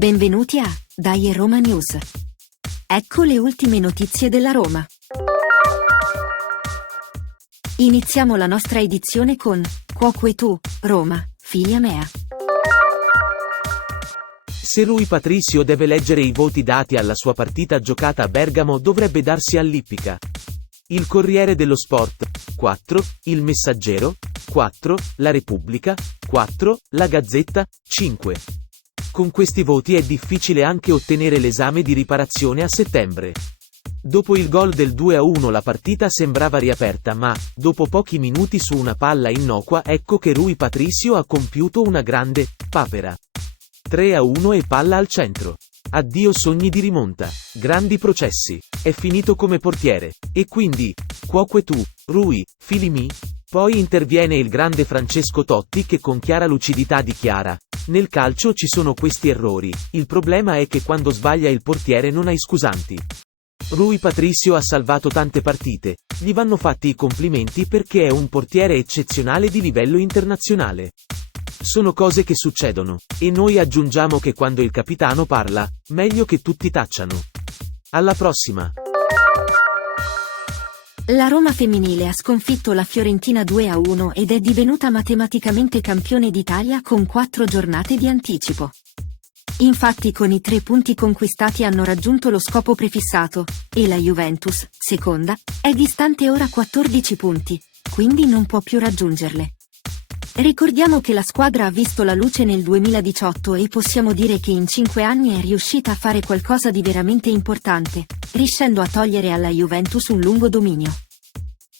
Benvenuti a Dai Roma News. Ecco le ultime notizie della Roma. Iniziamo la nostra edizione con Cuoco e tu, Roma, figlia mea. Se Rui Patricio deve leggere i voti dati alla sua partita giocata a Bergamo dovrebbe darsi all'ippica. Il Corriere dello Sport, 4, Il Messaggero, 4, La Repubblica, 4, La Gazzetta, 5. Con questi voti è difficile anche ottenere l'esame di riparazione a settembre. Dopo il gol del 2-1 la partita sembrava riaperta ma, dopo pochi minuti su una palla innocua ecco che Rui Patricio ha compiuto una grande papera. 3-1 e palla al centro. Addio sogni di rimonta, grandi processi, è finito come portiere, e quindi, Cuoco e tu, Rui, fili mi? Poi interviene il grande Francesco Totti che con chiara lucidità dichiara: nel calcio ci sono questi errori, il problema è che quando sbaglia il portiere non hai scusanti. Rui Patricio ha salvato tante partite, gli vanno fatti i complimenti perché è un portiere eccezionale di livello internazionale. Sono cose che succedono, e noi aggiungiamo che quando il capitano parla, meglio che tutti tacciano. Alla prossima! La Roma femminile ha sconfitto la Fiorentina 2-1 ed è divenuta matematicamente campione d'Italia con 4 giornate di anticipo. Infatti con i 3 punti conquistati hanno raggiunto lo scopo prefissato, e la Juventus, seconda, è distante ora 14 punti, quindi non può più raggiungerle. Ricordiamo che la squadra ha visto la luce nel 2018 e possiamo dire che in 5 anni è riuscita a fare qualcosa di veramente importante, riuscendo a togliere alla Juventus un lungo dominio.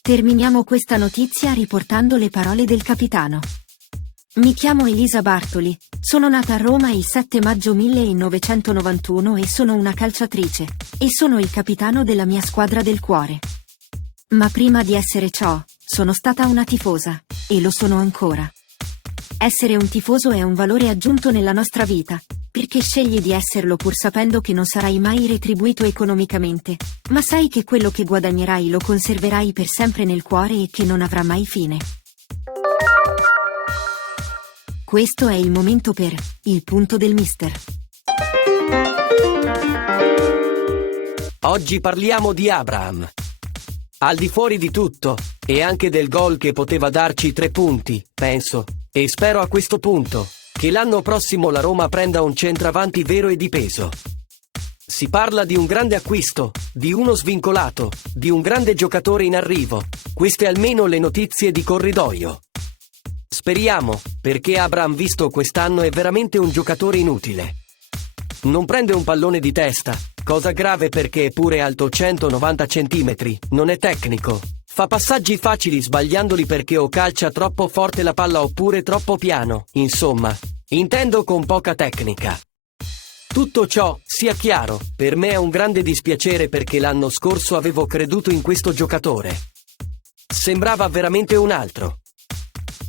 Terminiamo questa notizia riportando le parole del capitano. Mi chiamo Elisa Bartoli, sono nata a Roma il 7 maggio 1991 e sono una calciatrice, e sono il capitano della mia squadra del cuore. Ma prima di essere ciò, sono stata una tifosa, e lo sono ancora. Essere un tifoso è un valore aggiunto nella nostra vita, perché scegli di esserlo pur sapendo che non sarai mai retribuito economicamente, ma sai che quello che guadagnerai lo conserverai per sempre nel cuore e che non avrà mai fine. Questo è il momento per il punto del mister. Oggi parliamo di Abraham. Al di fuori di tutto, e anche del gol che poteva darci 3 punti, penso, e spero a questo punto, che l'anno prossimo la Roma prenda un centravanti vero e di peso. Si parla di un grande acquisto, di uno svincolato, di un grande giocatore in arrivo, queste almeno le notizie di corridoio. Speriamo, perché Abraham visto quest'anno è veramente un giocatore inutile. Non prende un pallone di testa, cosa grave perché è pure alto 190 cm, non è tecnico. Fa passaggi facili sbagliandoli perché o calcia troppo forte la palla oppure troppo piano, insomma, intendo con poca tecnica. Tutto ciò, sia chiaro, per me è un grande dispiacere perché l'anno scorso avevo creduto in questo giocatore. Sembrava veramente un altro.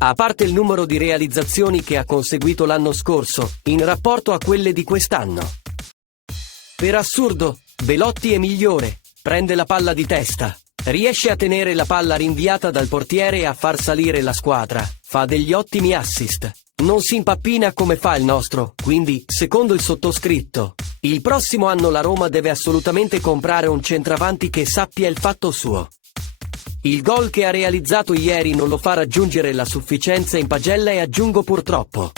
A parte il numero di realizzazioni che ha conseguito l'anno scorso, in rapporto a quelle di quest'anno. Per assurdo, Belotti è migliore, prende la palla di testa, riesce a tenere la palla rinviata dal portiere e a far salire la squadra, fa degli ottimi assist. Non si impappina come fa il nostro, quindi, secondo il sottoscritto, il prossimo anno la Roma deve assolutamente comprare un centravanti che sappia il fatto suo. Il gol che ha realizzato ieri non lo fa raggiungere la sufficienza in pagella e aggiungo purtroppo.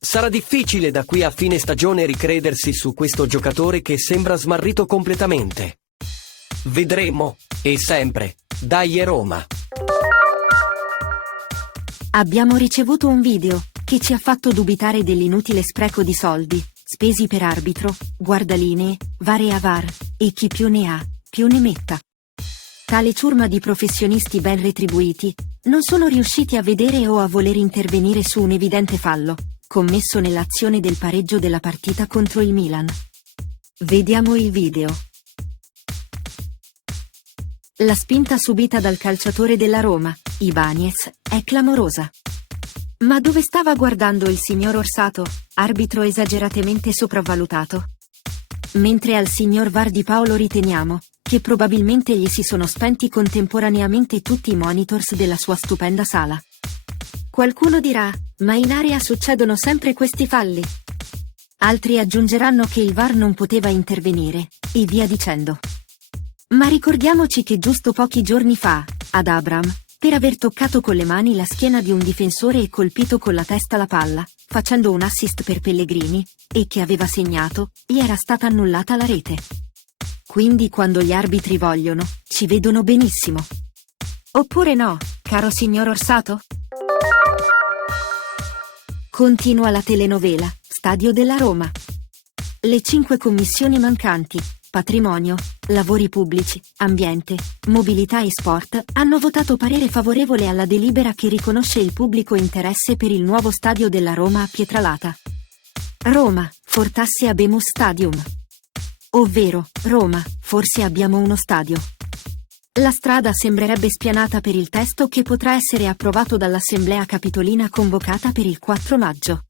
Sarà difficile da qui a fine stagione ricredersi su questo giocatore che sembra smarrito completamente. Vedremo, e sempre, dai Roma. Abbiamo ricevuto un video che ci ha fatto dubitare dell'inutile spreco di soldi, spesi per arbitro, guardalinee, VAR e AVAR, e chi più ne ha, più ne metta. Tale ciurma di professionisti ben retribuiti non sono riusciti a vedere o a voler intervenire su un evidente fallo, commesso nell'azione del pareggio della partita contro il Milan. Vediamo il video. La spinta subita dal calciatore della Roma, Ibañez, è clamorosa. Ma dove stava guardando il signor Orsato, arbitro esageratamente sopravvalutato? Mentre al signor VAR di Paolo riteniamo che probabilmente gli si sono spenti contemporaneamente tutti i monitors della sua stupenda sala. Qualcuno dirà, ma in area succedono sempre questi falli. Altri aggiungeranno che il VAR non poteva intervenire, e via dicendo. Ma ricordiamoci che giusto pochi giorni fa, ad Abraham, per aver toccato con le mani la schiena di un difensore e colpito con la testa la palla, facendo un assist per Pellegrini, e che aveva segnato, gli era stata annullata la rete. Quindi quando gli arbitri vogliono, ci vedono benissimo. Oppure no, caro signor Orsato? Continua la telenovela, Stadio della Roma. Le 5 commissioni mancanti, patrimonio, lavori pubblici, ambiente, mobilità e sport, hanno votato parere favorevole alla delibera che riconosce il pubblico interesse per il nuovo stadio della Roma a Pietralata. Roma, fortasse habemus stadium. Ovvero, Roma, forse abbiamo uno stadio. La strada sembrerebbe spianata per il testo che potrà essere approvato dall'Assemblea Capitolina convocata per il 4 maggio.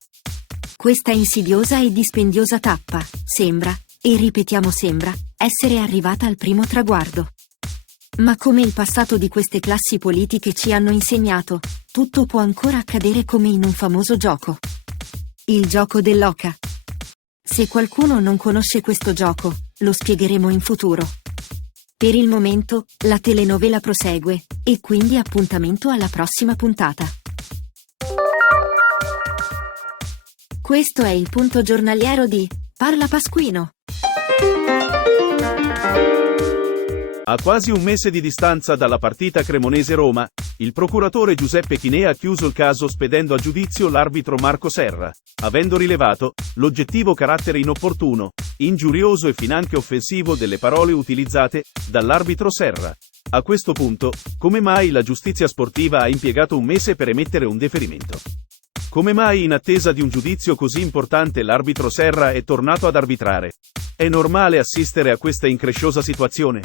Questa insidiosa e dispendiosa tappa, sembra, e ripetiamo sembra, essere arrivata al primo traguardo. Ma come il passato di queste classi politiche ci hanno insegnato, tutto può ancora accadere come in un famoso gioco. Il gioco dell'oca. Se qualcuno non conosce questo gioco, lo spiegheremo in futuro. Per il momento, la telenovela prosegue, e quindi appuntamento alla prossima puntata. Questo è il punto giornaliero di Parla Pasquino. A quasi un mese di distanza dalla partita Cremonese-Roma, il procuratore Giuseppe Chinè ha chiuso il caso spedendo a giudizio l'arbitro Marco Serra, avendo rilevato l'oggettivo carattere inopportuno, ingiurioso e finanche offensivo delle parole utilizzate dall'arbitro Serra. A questo punto, come mai la giustizia sportiva ha impiegato un mese per emettere un deferimento? Come mai in attesa di un giudizio così importante l'arbitro Serra è tornato ad arbitrare? È normale assistere a questa incresciosa situazione?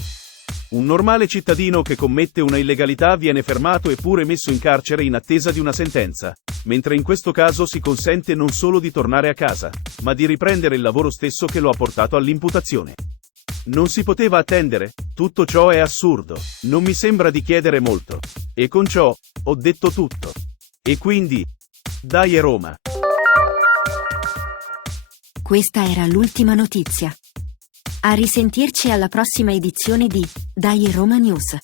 Un normale cittadino che commette una illegalità viene fermato e pure messo in carcere in attesa di una sentenza, mentre in questo caso si consente non solo di tornare a casa, ma di riprendere il lavoro stesso che lo ha portato all'imputazione. Non si poteva attendere? Tutto ciò è assurdo, non mi sembra di chiedere molto. E con ciò, ho detto tutto. E quindi, dai Roma! Questa era l'ultima notizia. A risentirci alla prossima edizione di Dai Roma News.